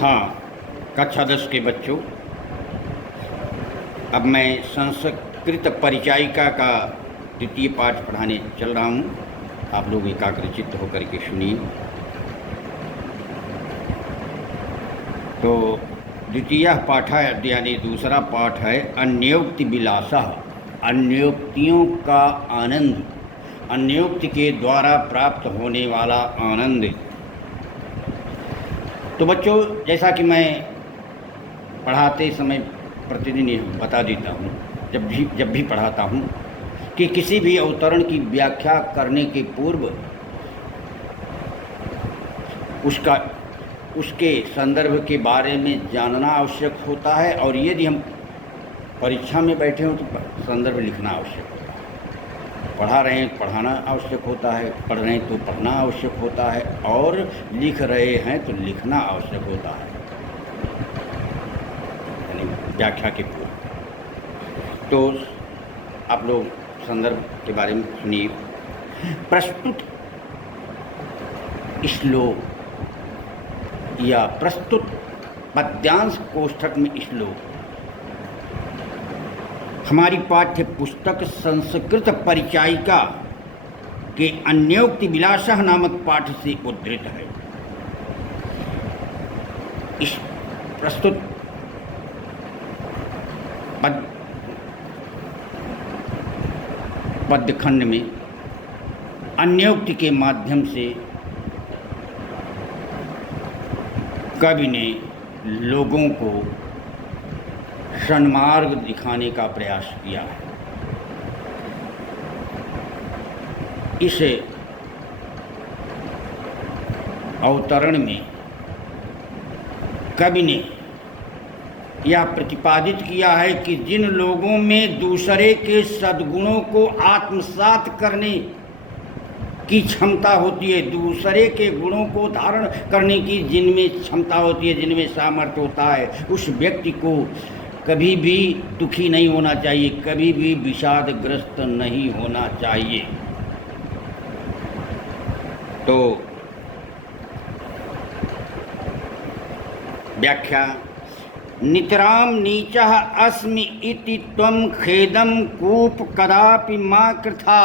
हाँ, कक्षा 10 के बच्चों, अब मैं संस्कृत परिचायिका का द्वितीय पाठ पढ़ाने चल रहा हूँ। आप लोग एकाग्रचित्त होकर के सुनिए। तो द्वितीय पाठ यानी दूसरा पाठ है अन्योक्ति विलासः, अन्योक्तियों का आनंद, अन्योक्ति के द्वारा प्राप्त होने वाला आनंद। तो बच्चों, जैसा कि मैं पढ़ाते समय प्रतिदिन बता देता हूँ, जब भी पढ़ाता हूँ, कि किसी भी अवतरण की व्याख्या करने के पूर्व उसके संदर्भ के बारे में जानना आवश्यक होता है, और यदि हम परीक्षा में बैठे हों तो संदर्भ लिखना आवश्यक होता है। पढ़ा रहे हैं तो पढ़ाना आवश्यक होता है, पढ़ रहे हैं तो पढ़ना आवश्यक होता है, और लिख रहे हैं तो लिखना आवश्यक होता है, यानी व्याख्या के पूर्व। तो आप लोग संदर्भ के बारे में सुनिए। प्रस्तुत श्लोक या प्रस्तुत पद्यांश कोष्ठक में श्लोक हमारी पाठ्य पुस्तक संस्कृत परिचायिका के अन्योक्ति विलासः नामक पाठ से उद्धृत है। इस प्रस्तुत पद्यखंड में अन्योक्ति के माध्यम से कवि ने लोगों को सन्मार्ग दिखाने का प्रयास किया है। इस अवतरण में कवि ने यह प्रतिपादित किया है कि जिन लोगों में दूसरे के सद्गुणों को आत्मसात करने की क्षमता होती है, दूसरे के गुणों को धारण करने की जिनमें क्षमता होती है, जिनमें सामर्थ्य होता है, उस व्यक्ति को कभी भी दुखी नहीं होना चाहिए, कभी भी विषादग्रस्त नहीं होना चाहिए। तो व्याख्या: नितराम नीचः अस्मि इति त्वं खेदं कूप कदापि मा कृथा।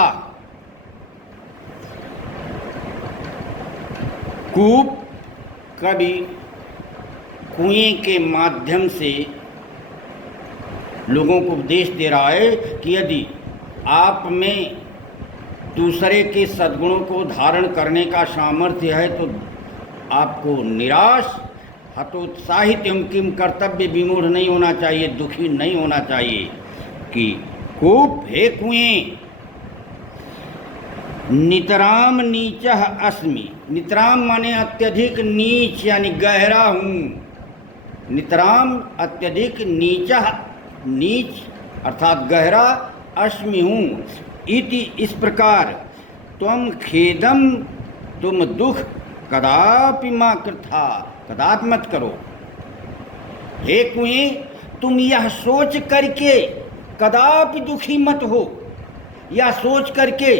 कूप कवि कुएं के माध्यम से लोगों को उपदेश दे रहा है कि यदि आप में दूसरे के सद्गुणों को धारण करने का सामर्थ्य है तो आपको निराश, हतोत्साहित एवं किम कर्तव्य विमूढ़ नहीं होना चाहिए, दुखी नहीं होना चाहिए। कि कूप हे कुएं, नितराम नीचः अस्मि। नितराम माने अत्यधिक नीच, यानी गहरा हूँ। नितराम अत्यधिक नीचः, नीच अर्थात गहरा, अस्मि हूँ। इति इस प्रकार, त्वं खेदम तुम दुख, कदापि मा कृथा कदापि मत करो। हे कुएं, तुम यह सोच करके कदापि दुखी मत हो, यह सोच करके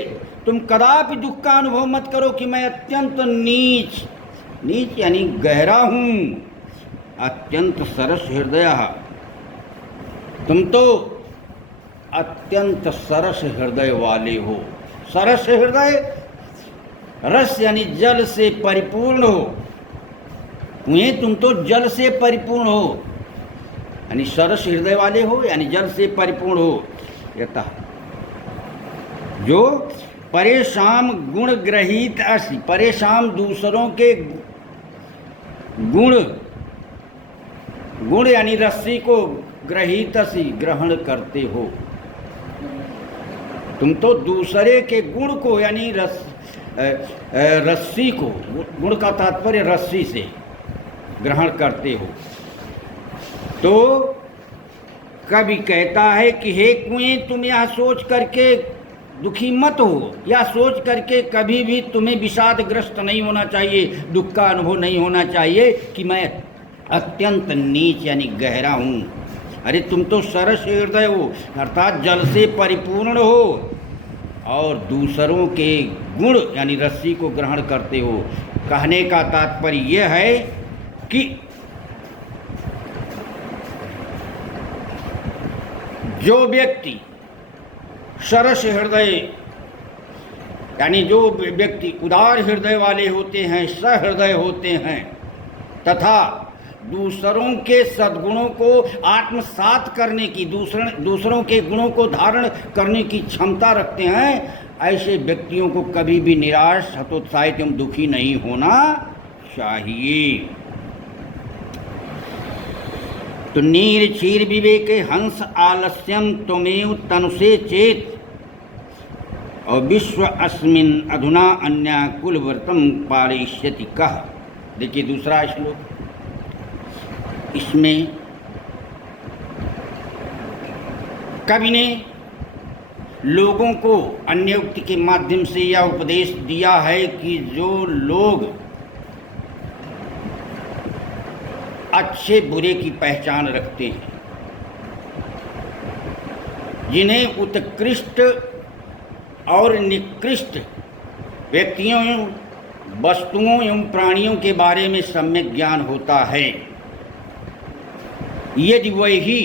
तुम कदापि दुख का अनुभव मत करो कि मैं अत्यंत नीच, नीच यानी गहरा हूँ, अत्यंत सरस हृदय। तुम तो अत्यंत सरस हृदय वाले हो। सरस हृदय, रस यानी जल से परिपूर्ण हो। कुएं, तुम तो जल से परिपूर्ण हो, यानी सरस हृदय वाले हो, यानी जल से परिपूर्ण हो। यतः जो परेशान गुण ग्रहीत असि, परेशान दूसरों के गुण यानी रस्सी को ग्रहीत असि, ग्रहण करते हो। तुम तो दूसरे के गुण को यानी रस्सी को, गुण का तात्पर्य रस्सी से ग्रहण करते हो। तो कवि कहता है कि हे कुएं, तुम यह सोच करके दुखी मत हो, यह सोच करके कभी भी तुम्हें विषादग्रस्त नहीं होना चाहिए, दुख का अनुभव नहीं होना चाहिए कि मैं अत्यंत नीच यानी गहरा हूँ। अरे तुम तो सरस हृदय हो, अर्थात जल से परिपूर्ण हो, और दूसरों के गुण यानी रस्सी को ग्रहण करते हो। कहने का तात्पर्य यह है कि जो व्यक्ति सरस हृदय यानी जो व्यक्ति उदार हृदय वाले होते हैं, सहृदय होते हैं तथा दूसरों के सद्गुणों को आत्मसात करने की, दूसरों के गुणों को धारण करने की क्षमता रखते हैं, ऐसे व्यक्तियों को कभी भी निराश, हतोत्साहित एवं दुखी नहीं होना चाहिए। तो नीर क्षीर विवेके हंस आलस्यम त्वमेव तनुषे चेत और विश्व अस्मिन अधुना अन्य कुलव्रतम पालयिष्यति कह। देखिए दूसरा श्लोक, इसमें कवि ने लोगों को अन्य उक्ति के माध्यम से यह उपदेश दिया है कि जो लोग अच्छे बुरे की पहचान रखते हैं, जिन्हें उत्कृष्ट और निकृष्ट व्यक्तियों, वस्तुओं एवं प्राणियों के बारे में सम्यक ज्ञान होता है, यदि वही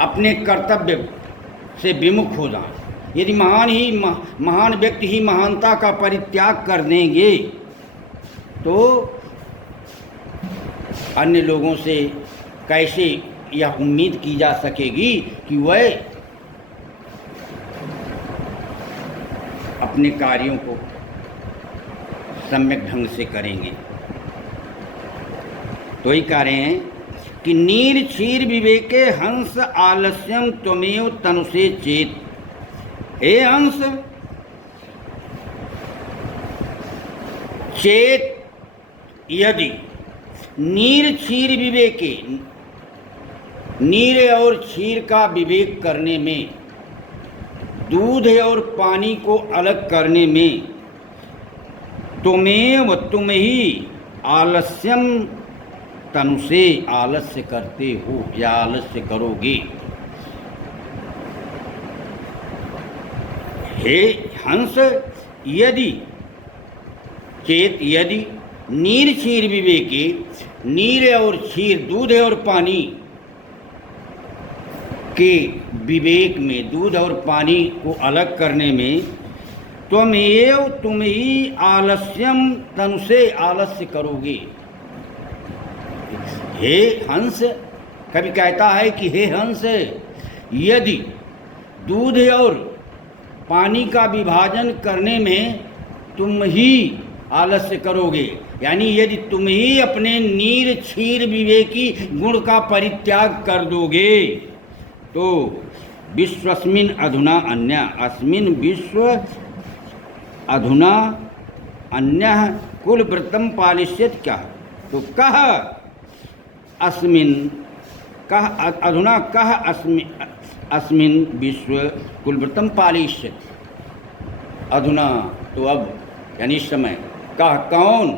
अपने कर्तव्य से विमुख हो जाए, यदि महान व्यक्ति ही महानता का परित्याग कर देंगे तो अन्य लोगों से कैसे यह उम्मीद की जा सकेगी कि वह अपने कार्यों को सम्यक ढंग से करेंगे। तो ही कह रहे हैं कि नीर क्षीर विवेके हंस आलस्यम त्वमेव तनुषे चेत। हे हंस, चेत यदि नीर क्षीर विवेके, नीर और क्षीर का विवेक करने में, दूध और पानी को अलग करने में, तुमेव तुम ही आलस्यम तनुषे आलस्य करते हो या आलस्य करोगे। हे हंस, यदि चेत यदि नीर क्षीर विवेके, नीर और क्षीर, दूध और पानी के विवेक में, दूध और पानी को अलग करने में, तुम ही आलस्यम तनुषे आलस्य करोगे। हे हंस, कभी कहता है कि हे हंस, यदि दूध और पानी का विभाजन करने में तुम ही आलस्य करोगे, यानी यदि तुम ही अपने नीर क्षीर विवेकी गुण का परित्याग कर दोगे, तो विश्वस्मिन अधुना अन्य, अस्मिन विश्व अधुना अन्य कुलव्रतम पालिष्यति। क्या तो कह अस्मिन, कह अधुना, कह अस्मिन विश्व कुलव्रतम पालिष्यति। अधुना तो अब, यानी इस समय, कह कौन,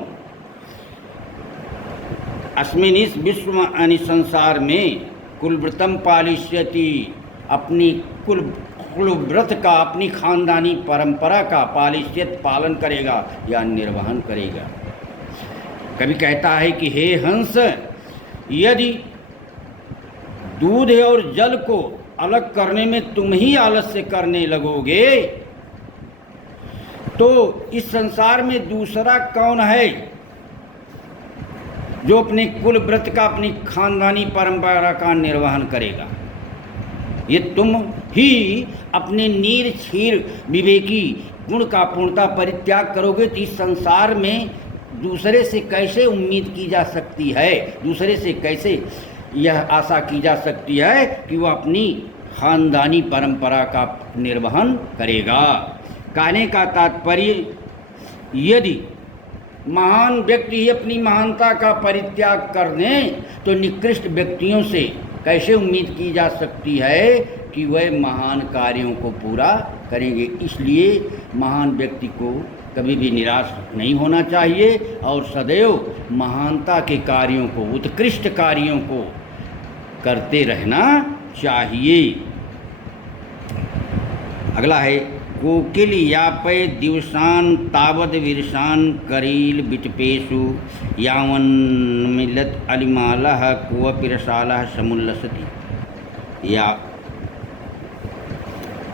अस्मिन इस विश्व यानी संसार में, कुलव्रतम पालिष्यति अपनी कुलव्रत का, अपनी खानदानी परंपरा का, पालिष्यत पालन करेगा या निर्वहन करेगा। कभी कहता है कि हे हंस, यदि दूध और जल को अलग करने में तुम ही आलस्य करने लगोगे, तो इस संसार में दूसरा कौन है जो अपने कुल व्रत का, अपनी खानदानी परंपरा का निर्वहन करेगा। ये तुम ही अपने नीर क्षीर विवेकी गुण का पूर्णता परित्याग करोगे, तो इस संसार में दूसरे से कैसे उम्मीद की जा सकती है, दूसरे से कैसे यह आशा की जा सकती है कि वह अपनी खानदानी परंपरा का निर्वहन करेगा। कहने का तात्पर्य, यदि महान व्यक्ति ही अपनी महानता का परित्याग कर दें, तो निकृष्ट व्यक्तियों से कैसे उम्मीद की जा सकती है कि वह महान कार्यों को पूरा करेंगे। इसलिए महान व्यक्ति को कभी भी निराश नहीं होना चाहिए और सदैव महानता के कार्यों को, उत्कृष्ट कार्यों को करते रहना चाहिए। अगला है, कोकिल यापय दिवसान तावद विरसान करील बिटपेशु यावन मिलत अलिमालः कुवपि रसालः समुल्लसति। या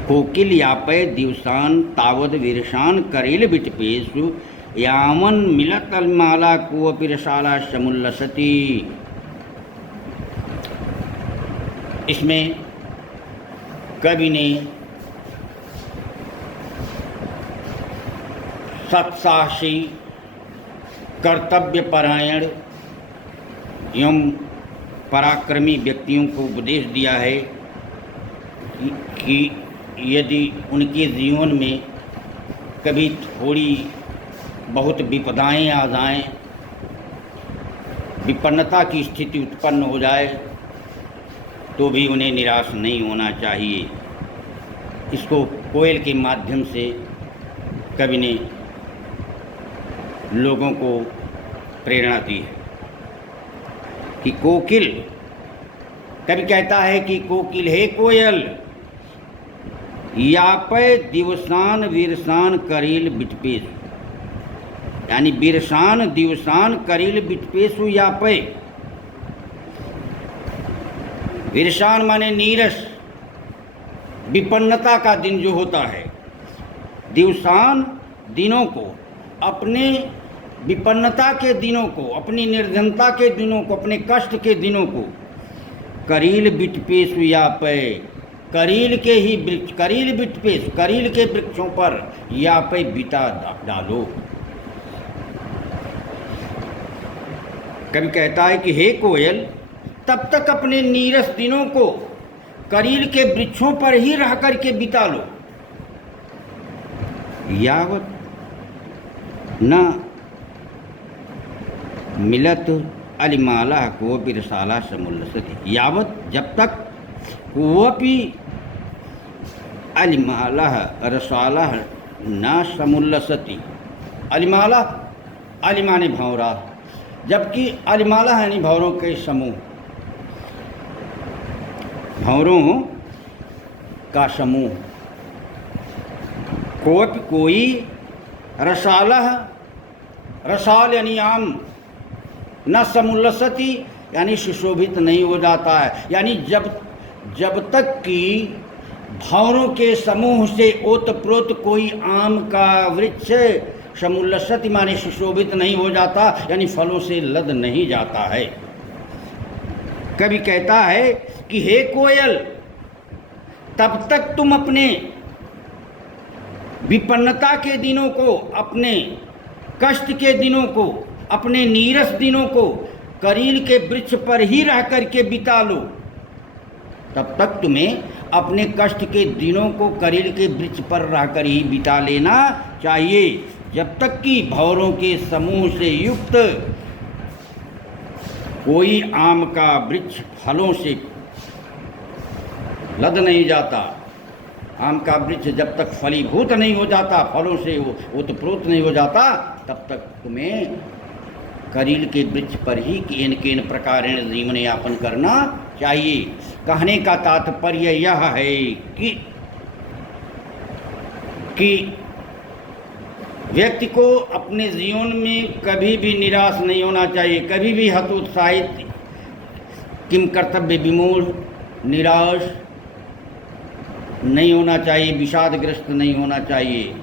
कोकिल यापय दिवसान तावद विरसान करेल बिटपेशु यामन मिलत अलमाला कुअपि रसाला समुल्लसती। इसमें कवि ने सत्साहसी, कर्तव्यपरायण एवं पराक्रमी व्यक्तियों को उपदेश दिया है कि यदि उनके जीवन में कभी थोड़ी बहुत विपदाएं आ जाएं, विपन्नता की स्थिति उत्पन्न हो जाए, तो भी उन्हें निराश नहीं होना चाहिए। इसको कोयल के माध्यम से कवि ने लोगों को प्रेरणा दी है कि कोकिल, कवि कहता है कि कोकिल हे कोयल यापय दिवसान विरसान करील बिटपेश, यानी बिरसान दिवसान करील बिटपेशु यापय। विरसान माने नीरस, विपन्नता का दिन जो होता है, दिवसान दिनों को, अपने विपन्नता के दिनों को, अपनी निर्धनता के दिनों को, अपने कष्ट के दिनों को करील बिटपेशु यापय, करील के ही वृक्ष, करील बिटपेश, करील के वृक्षों पर यापय बिता डालो। कवि कहता है कि हे कोयल, तब तक अपने नीरस दिनों को करील के वृक्षों पर ही रह करके बिता लो, यावत न मिलत अलिमाला को बिरसाला समुल्लसति, यावत जब तक कोपि अलिमाला रसाला न समुल्लसति। अलिमाला, अलिमा ने भंवरा, जबकि अलिमाला यानी भंवरों के समूह, भंवरों का समूह। कोपि कोई, रसाला, रसाल यानी आम, न समुल्लसति यानी सुशोभित नहीं हो जाता है, यानी जब तक कि भंवरों के समूह से ओतप्रोत कोई आम का वृक्ष समुल्लसति माने सुशोभित नहीं हो जाता, यानी फलों से लद नहीं जाता है। कवि कहता है कि हे कोयल, तब तक तुम अपने विपन्नता के दिनों को, अपने कष्ट के दिनों को, अपने नीरस दिनों को करील के वृक्ष पर ही रह करके बिता लो। तब तक तुम्हें अपने कष्ट के दिनों को करील के वृक्ष पर रहकर ही बिता लेना चाहिए, जब तक कि भंवरों के समूह से युक्त कोई आम का वृक्ष फलों से लद नहीं जाता। आम का वृक्ष जब तक फलीभूत नहीं हो जाता, फलों से ओतप्रोत नहीं हो जाता, तब तक तुम्हें करील के वृक्ष पर ही केन प्रकारेण जीवन यापन करना चाहिए। कहने का तात्पर्य यह है कि व्यक्ति को अपने जीवन में कभी भी निराश नहीं होना चाहिए, कभी भी हतोत्साहित, किम कर्तव्य विमूढ़, निराश नहीं होना चाहिए, विषादग्रस्त नहीं होना चाहिए।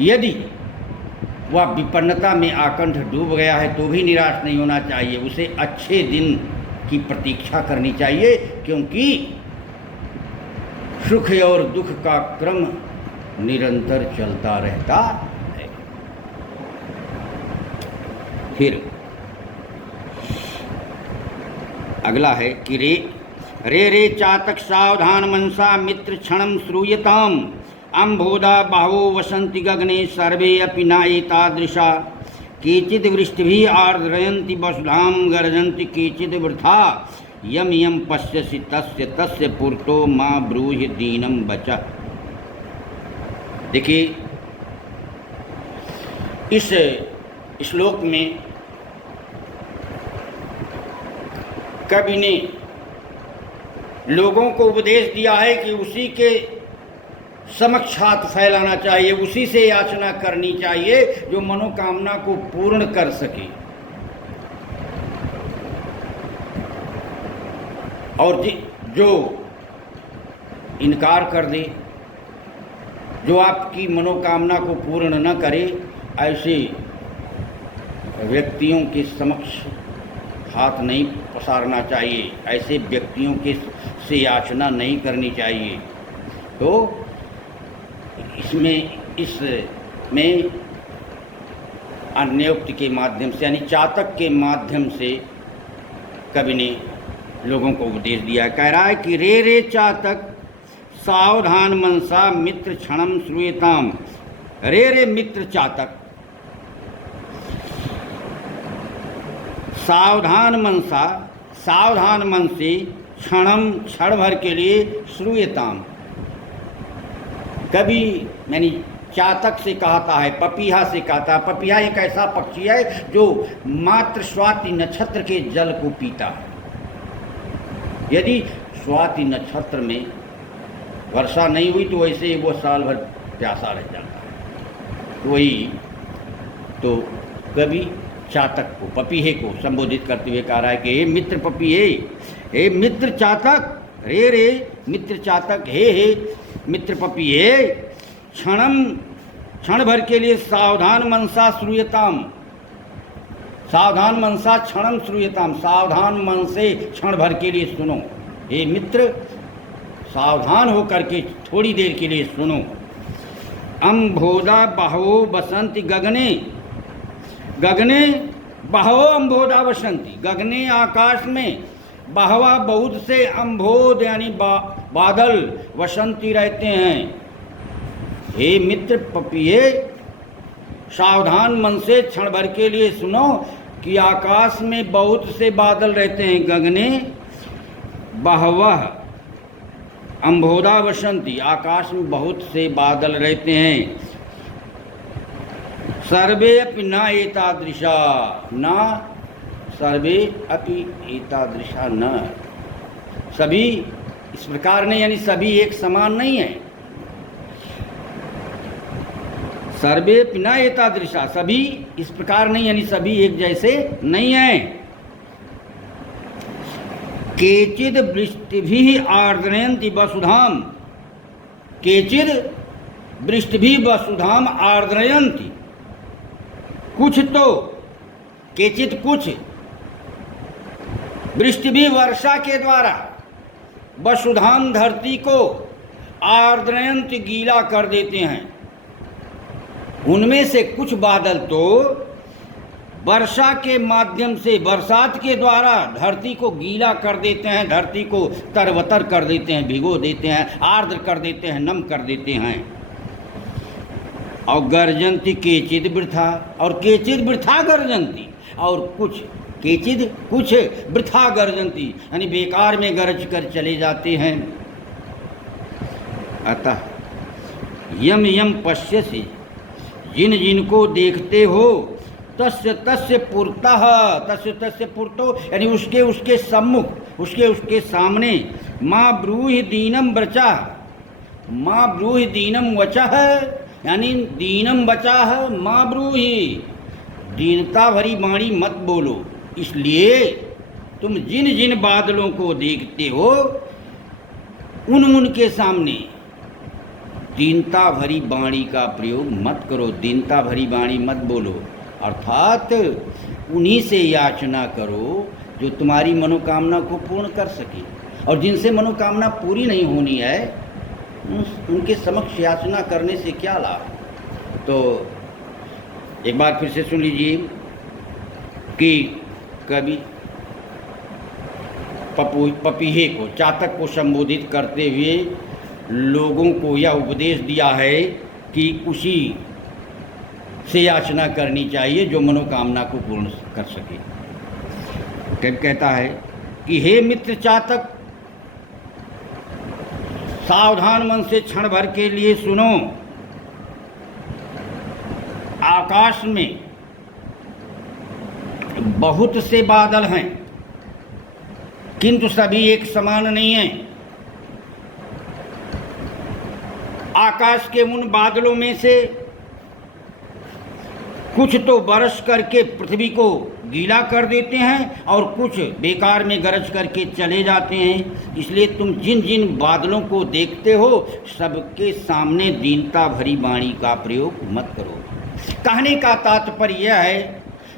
यदि वह विपन्नता में आकंठ डूब गया है तो भी निराश नहीं होना चाहिए, उसे अच्छे दिन की प्रतीक्षा करनी चाहिए, क्योंकि सुख और दुख का क्रम निरंतर चलता रहता है। फिर अगला है कि रे चातक सावधान मनसा मित्र क्षणम श्रूयताम अम्भोदा बाहो वसंति गगने सर्वे अपि नाएतादृशा केचिद् वृष्टिभिः आर्द्रयन्ति वसुधाम गर्जन्ति केचिद् वृथा यम यम पश्यसि तस्य तस्य पुरतो माँ ब्रूहि दीनम बचा। देखिए, इस श्लोक में कवि ने लोगों को उपदेश दिया है कि उसी के समक्ष हाथ फैलाना चाहिए, उसी से याचना करनी चाहिए जो मनोकामना को पूर्ण कर सके। और जो इनकार कर दे, जो आपकी मनोकामना को पूर्ण न करे, ऐसे व्यक्तियों के समक्ष हाथ नहीं पसारना चाहिए, ऐसे व्यक्तियों के से याचना नहीं करनी चाहिए। तो इसमें अन्योक्ति के माध्यम से यानी चातक के माध्यम से कवि ने लोगों को उपदेश दिया। कह रहा है कि रे रे चातक सावधान मनसा मित्र क्षणम श्रूयताम। रे रे मित्र चातक, सावधान मनसा, सावधान मन से क्षण भर के लिए श्रूयताम। कभी मैंने चातक से कहता है, पपीहा से कहता है। पपीहा एक ऐसा पक्षी है जो मात्र स्वाति नक्षत्र के जल को पीता है। यदि स्वाति नक्षत्र में वर्षा नहीं हुई तो वैसे वो साल भर प्यासा रह जाता है। वही तो कभी चातक को, पपीहे को संबोधित करते हुए कह रहा है कि हे मित्र पपीहे, हे मित्र चातक, रे रे मित्र चातक, हे मित्र पपीहे, क्षण भर के लिए सावधान मनसा श्रूयताम। सावधान मनसा क्षणम श्रूयताम, सावधान मन से क्षण भर के लिए सुनो। हे मित्र, सावधान होकर के थोड़ी देर के लिए सुनो। अम्भोदा बहवो बसंती गगने, गगने बहवो अम्भोदा बसंती। गगने आकाश में बहवा बहुत से अम्भोद यानी बादल वसंती रहते हैं। हे मित्र पपीहे, सावधान मन से क्षण भर के लिए सुनो कि आकाश में बहुत से बादल रहते हैं। गगने बहवह अम्भोदा वसंती, आकाश में बहुत से बादल रहते हैं। सर्वे अपि न एतादृशा, न सर्वे अपि एतादृशा, न सभी इस प्रकार नहीं, यानी सभी एक समान नहीं है। सर्वे अपि न एतादृशा, सभी इस प्रकार नहीं, यानी सभी एक जैसे नहीं है। केचिद वृष्टिभिः आर्द्रयन्ति वसुधाम, केचिद वृष्टिभिः वसुधाम आर्द्रयन्ति। कुछ तो, केचित कुछ, वृष्टिभिः वर्षा के द्वारा, वसुधाम धरती को, आर्द्रयन्ति गीला कर देते हैं। उनमें से कुछ बादल तो वर्षा के माध्यम से, बरसात के द्वारा धरती को गीला कर देते हैं, धरती को तरबतर कर देते हैं, भिगो देते हैं, आर्द्र कर देते हैं, नम कर देते हैं। और गर्जंती केचिद वृथा, और केचिद वृथा गर्जंती, और कुछ केचिद कुछ वृथा गर्जंती, यानी बेकार में गरज कर चले जाते हैं। अतः यम यम पश्यसि, जिन जिनको देखते हो, तस्य तस्य पुरतः, तस्य तस्य पुरतो यानी उसके उसके सम्मुख, उसके उसके सामने, माँ ब्रूहि दीनम वचा, माँ ब्रूहि दीनम वचः, यानी दीनम वचाह माँ ब्रूहि, दीनता भरी वाणी मत बोलो। इसलिए तुम जिन जिन बादलों को देखते हो उनके सामने दीनता भरी वाणी का प्रयोग मत करो, दीनता भरी वाणी मत बोलो। अर्थात उन्हीं से याचना करो जो तुम्हारी मनोकामना को पूर्ण कर सके, और जिनसे मनोकामना पूरी नहीं होनी है उनके समक्ष याचना करने से क्या लाभ। तो एक बार फिर से सुन लीजिए कि कवि पपीहे को, चातक को संबोधित करते हुए लोगों को यह उपदेश दिया है कि उसी से याचना करनी चाहिए जो मनोकामना को पूर्ण कर सके। कवि कहता है कि हे मित्र चातक, सावधान मन से क्षण भर के लिए सुनो। आकाश में बहुत से बादल हैं किंतु सभी एक समान नहीं हैं। आकाश के उन बादलों में से कुछ तो बरस करके पृथ्वी को गीला कर देते हैं और कुछ बेकार में गरज करके चले जाते हैं। इसलिए तुम जिन जिन बादलों को देखते हो सबके सामने दीनता भरी वाणी का प्रयोग मत करो। कहने का तात्पर्य यह है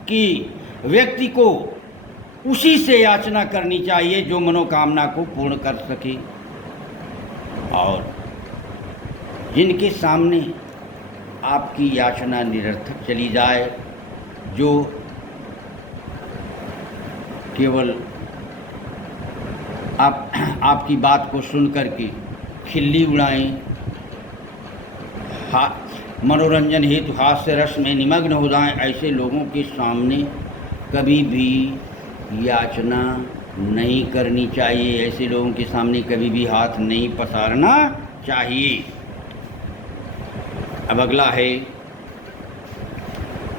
कि व्यक्ति को उसी से याचना करनी चाहिए जो मनोकामना को पूर्ण कर सके, और जिनके सामने आपकी याचना निरर्थक चली जाए, जो केवल आपकी बात को सुन करके खिल्ली उड़ाएं, मनोरंजन हेतु हास्य रस में निमग्न हो जाएं, ऐसे लोगों के सामने कभी भी याचना नहीं करनी चाहिए। ऐसे लोगों के सामने कभी भी हाथ नहीं पसारना चाहिए। अब अगला है,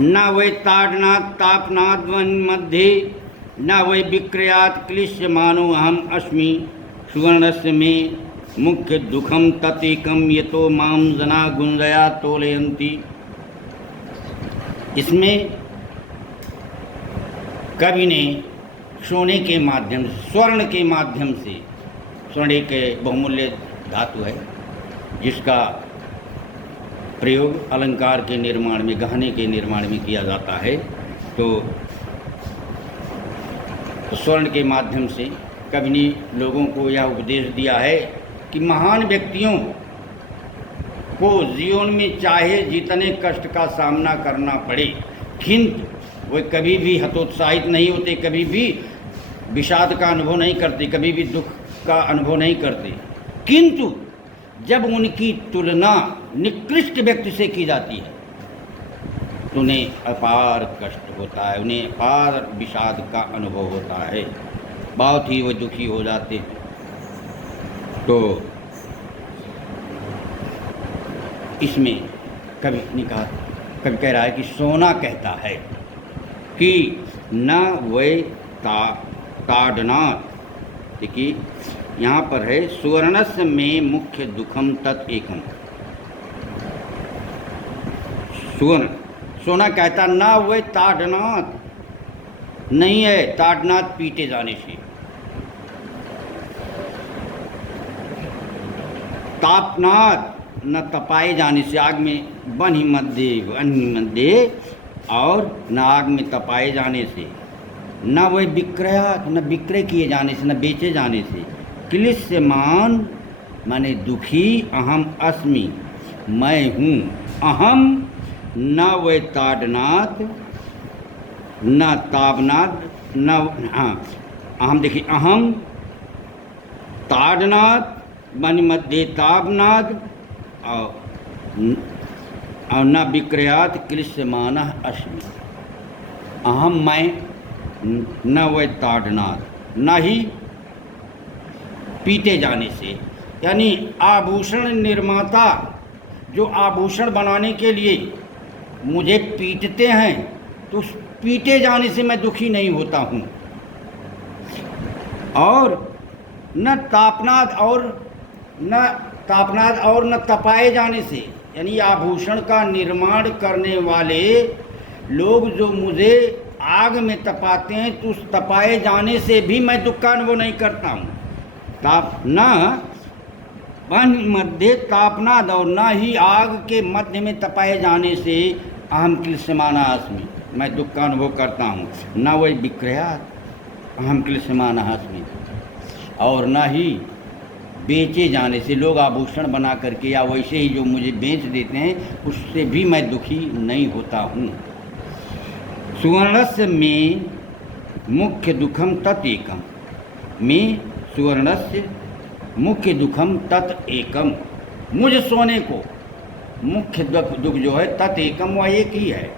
न वै ताड़नात् तापनात् वन मध्ये न वै विक्रयात् क्लिश्यमानो अहम अस्मि सुवर्णस्य में मुख्य दुखम ततेकम यतो माम जना गुंजया तोलयन्ति। इसमें कवि ने सोने के माध्यम से, स्वर्ण के माध्यम से, स्वर्ण एक बहुमूल्य धातु है जिसका प्रयोग अलंकार के निर्माण में, गहने के निर्माण में किया जाता है। तो स्वर्ण के माध्यम से कवि ने लोगों को यह उपदेश दिया है कि महान व्यक्तियों को जीवन में चाहे जितने कष्ट का सामना करना पड़े, किंतु वे कभी भी हतोत्साहित नहीं होते, कभी भी विषाद का अनुभव नहीं करते, कभी भी दुख का अनुभव नहीं करते। किंतु जब उनकी तुलना निकृष्ट व्यक्ति से की जाती है तो उन्हें अपार कष्ट होता है, उन्हें अपार विषाद का अनुभव होता है, बहुत ही वो दुखी हो जाते हैं। तो इसमें कवि ने कहा, कवि कह रहा है कि सोना कहता है कि न वै ताड़नात्, देखिए यहाँ पर है सुवर्णस्य में मुख्य दुखम तत् एकम। सुवर्ण, सोना कहता ना वै ताड़नात्, नहीं है ताड़नात् पीटे जाने से, तापनात् न तपाए जाने से, आग में वन मध्य और न आग में तपाए जाने से, न वह विक्रयात् न विक्रय किए जाने से, न बेचे जाने से, क्लिश्यमान माने दुखी, अहम अस्मि मैं हूँ, अहम न वै ताड़नात् न तापनात् न, हाँ अहम देखिए, अहम ताड़नात् मन मध्य तापनात् और न विक्रयात् क्लिश्यमान अस्मि। अहम मैं, न वै ताड़नात्, न ही पीटे जाने से, यानी आभूषण निर्माता जो आभूषण बनाने के लिए मुझे पीटते हैं तो उस पीटे जाने से मैं दुखी नहीं होता हूँ। और न तापनाद और न तपाए जाने से, यानी आभूषण का निर्माण करने वाले लोग जो मुझे आग में तपाते हैं तो उस तपाए जाने से भी मैं दुख का अनुभव नहीं करता हूँ। वन मध्य तापनाद, और न ही आग के मध्य में तपाए जाने से अहम क्लिश्यमान अस्मि मैं दुख का अनुभव करता हूँ। न वही विक्रयात् अहम क्लिश्यमान अस्मि, और न ही बेचे जाने से, लोग आभूषण बना करके या वैसे ही जो मुझे बेच देते हैं उससे भी मैं दुखी नहीं होता हूँ। सुवर्णस्य में मुख्य दुखम तत् एकम, में सुवर्णस्य मुख्य दुखम तत् एकम, मुझ सोने को मुख्य दुख जो है तत् एकम वह एक ही है,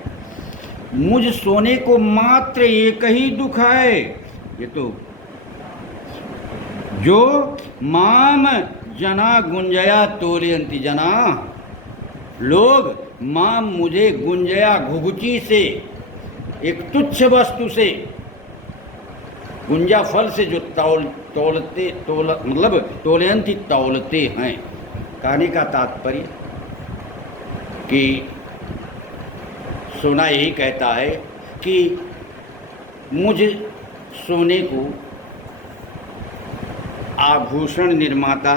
मुझ सोने को मात्र एक ही दुख है। ये तो जो माम जना गुंजया तोलयन्ति, जना लोग माम मुझे गुंजया घुघुची से, एक तुच्छ वस्तु से, गुंजा फल से जो मतलब तोलयन्ति तौलते हैं। कहने का तात्पर्य कि सोना यही कहता है कि मुझ सोने को आभूषण निर्माता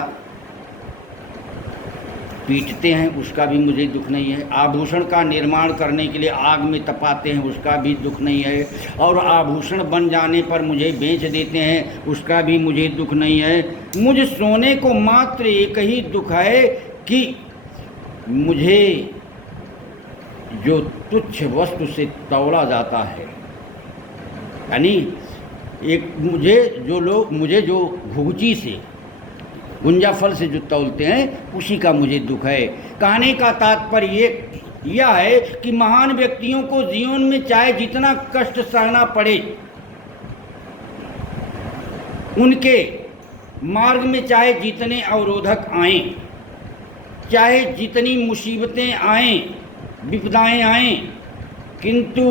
पीटते हैं, उसका भी मुझे दुख नहीं है। आभूषण का निर्माण करने के लिए आग में तपाते हैं, उसका भी दुख नहीं है। और आभूषण बन जाने पर मुझे बेच देते हैं, उसका भी मुझे दुख नहीं है। मुझ सोने को मात्र एक ही दुख है कि मुझे जो तुच्छ वस्तु से तौला जाता है, यानी एक मुझे जो घुघुची से, गुंजा फल से जो तौलते हैं, उसी का मुझे दुख है। कहने का तात्पर्य यह है कि महान व्यक्तियों को जीवन में चाहे जितना कष्ट सहना पड़े, उनके मार्ग में चाहे जितने अवरोधक आएं, चाहे जितनी मुसीबतें आएं, विपदाएं आएं, किंतु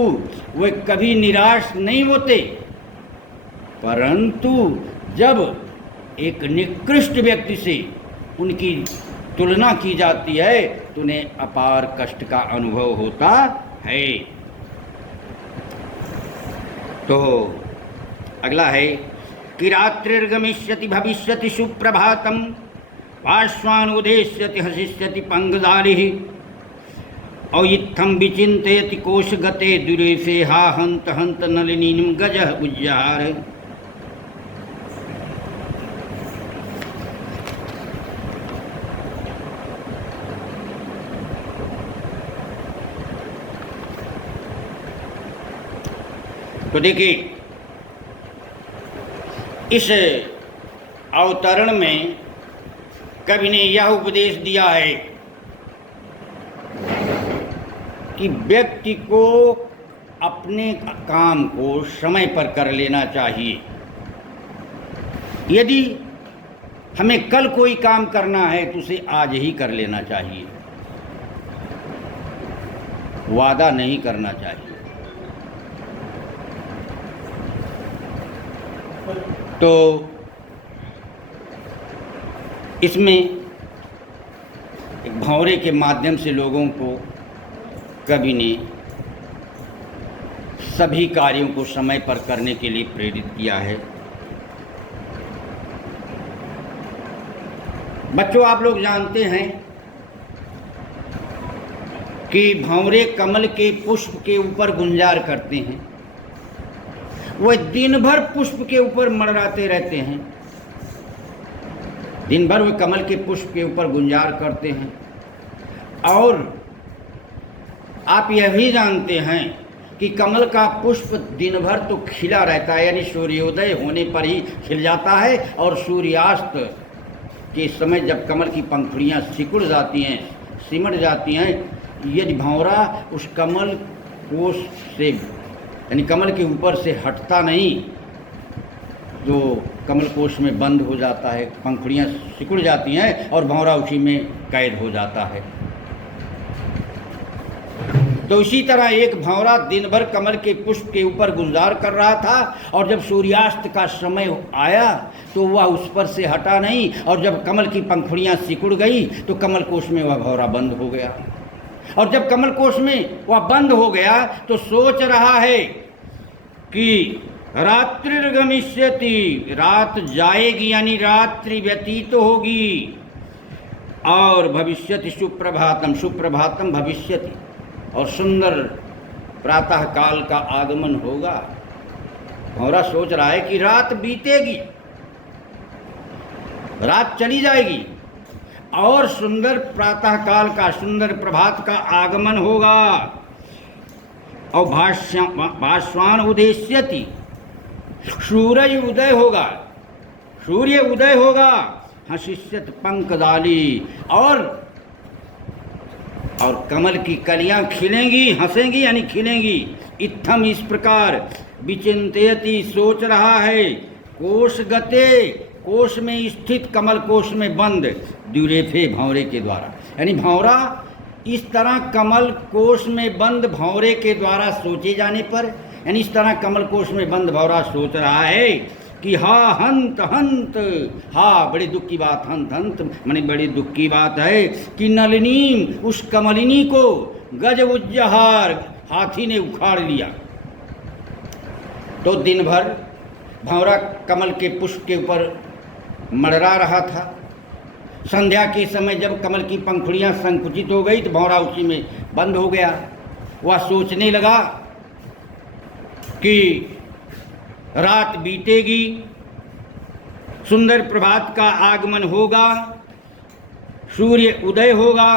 वे कभी निराश नहीं होते। परंतु जब एक निकृष्ट व्यक्ति से उनकी तुलना की जाती है तो उन्हें अपार कष्ट का अनुभव होता है। तो अगला है कि रात्रिर्गमिष्यति भविष्यति सुप्रभातम पार्श्वानुदेश्यति हसिष्यति पंगदारिः औत्थम विचिन्तयति कोशगते दुरेफे हा हंत हंत नलिनीं गजः उज्जहार। तो देखिए, इस अवतरण में कवि ने यह उपदेश दिया है कि व्यक्ति को अपने काम को समय पर कर लेना चाहिए। यदि हमें कल कोई काम करना है तो उसे आज ही कर लेना चाहिए, वादा नहीं करना चाहिए। तो इसमें एक भंवरे के माध्यम से लोगों को कवि ने सभी कार्यों को समय पर करने के लिए प्रेरित किया है। बच्चों, आप लोग जानते हैं कि भंवरे कमल के पुष्प के ऊपर गुंजार करते हैं। वह दिन भर पुष्प के ऊपर मंडराते रहते हैं, दिन भर वे कमल के पुष्प के ऊपर गुंजार करते हैं। और आप यह भी जानते हैं कि कमल का पुष्प दिन भर तो खिला रहता है, यानी सूर्योदय होने पर ही खिल जाता है, और सूर्यास्त के समय जब कमल की पंखुड़ियाँ सिकुड़ जाती हैं, सिमट जाती हैं, यदि भंवरा उस कमल कोश से, यानी कमल के ऊपर से हटता नहीं, तो कमल कोश में बंद हो जाता है, पंखुड़ियाँ सिकुड़ जाती हैं और भंवरा उसी में कैद हो जाता है। तो इसी तरह एक भंवरा दिन भर कमल के पुष्प के ऊपर गुंजार कर रहा था, और जब सूर्यास्त का समय आया तो वह उस पर से हटा नहीं, और जब कमल की पंखुड़ियाँ सिकुड़ गई तो कमल कोश में वह भंवरा बंद हो गया। और जब कमल कोश में वह बंद हो गया तो सोच रहा है कि रात्रिर्गमिष्यति, रात जाएगी, यानी रात्रि व्यतीत होगी, और भविष्यति सुप्रभातम, सुप्रभातम भविष्यति, और सुंदर प्रातः काल का आगमन होगा। भंवरा सोच रहा है कि रात बीतेगी, रात चली जाएगी, और सुंदर प्रातः काल का, सुंदर प्रभात का आगमन होगा। और भास्वान उदेश्यति, सूर्य उदय होगा, सूर्य उदय होगा। हसिष्यत पंकदाली, और कमल की कलियां खिलेंगी, हंसेंगी यानी खिलेंगी। इत्थम, इस प्रकार, विचिंतयति, सोच रहा है, कोश गते, कोश में स्थित, कमल कोश में बंद, द्युरेफे, भंवरे के द्वारा, यानी भंवरा इस तरह कमल कोश में बंद भंवरे के द्वारा सोचे जाने पर, यानी इस तरह कमल कोश में बंद भंवरा सोच रहा है कि हा हंत हंत, हा बड़े दुख की बात, हंत हंत माने बड़ी दुख की बात है कि नलिनी, उस कमलिनी को, गज उज्जहार, हाथी ने उखाड़ लिया। तो दिन भर भंवरा कमल के पुष्प के ऊपर मड़रा रहा था। संध्या के समय जब कमल की पंखुड़ियां संकुचित हो गई तो भंवरा उसी में बंद हो गया। वह सोचने लगा कि रात बीतेगी, सुंदर प्रभात का आगमन होगा, सूर्य उदय होगा,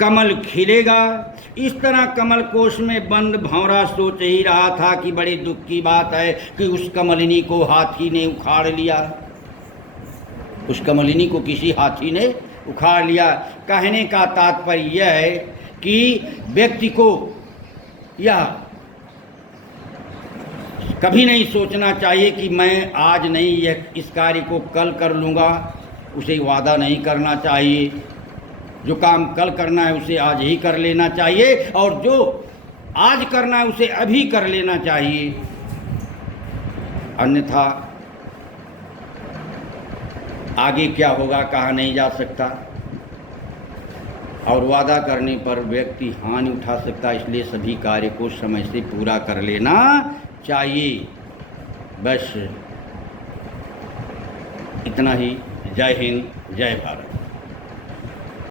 कमल खिलेगा। इस तरह कमल कोश में बंद भंवरा सोच ही रहा था कि बड़े दुख की बात है कि उस कमलिनी को हाथी ने उखाड़ लिया। उस कमलिनी को किसी हाथी ने उखाड़ लिया। कहने का तात्पर्य यह है कि व्यक्ति को यह कभी नहीं सोचना चाहिए कि मैं आज नहीं इस कार्य को कल कर लूँगा। उसे वादा नहीं करना चाहिए। जो काम कल करना है उसे आज ही कर लेना चाहिए, और जो आज करना है उसे अभी कर लेना चाहिए। अन्यथा आगे क्या होगा कहा नहीं जा सकता, और वादा करने पर व्यक्ति हानि उठा सकता है। इसलिए सभी कार्य को समय से पूरा कर लेना चाहिए। बस इतना ही। जय हिंद, जय भारत।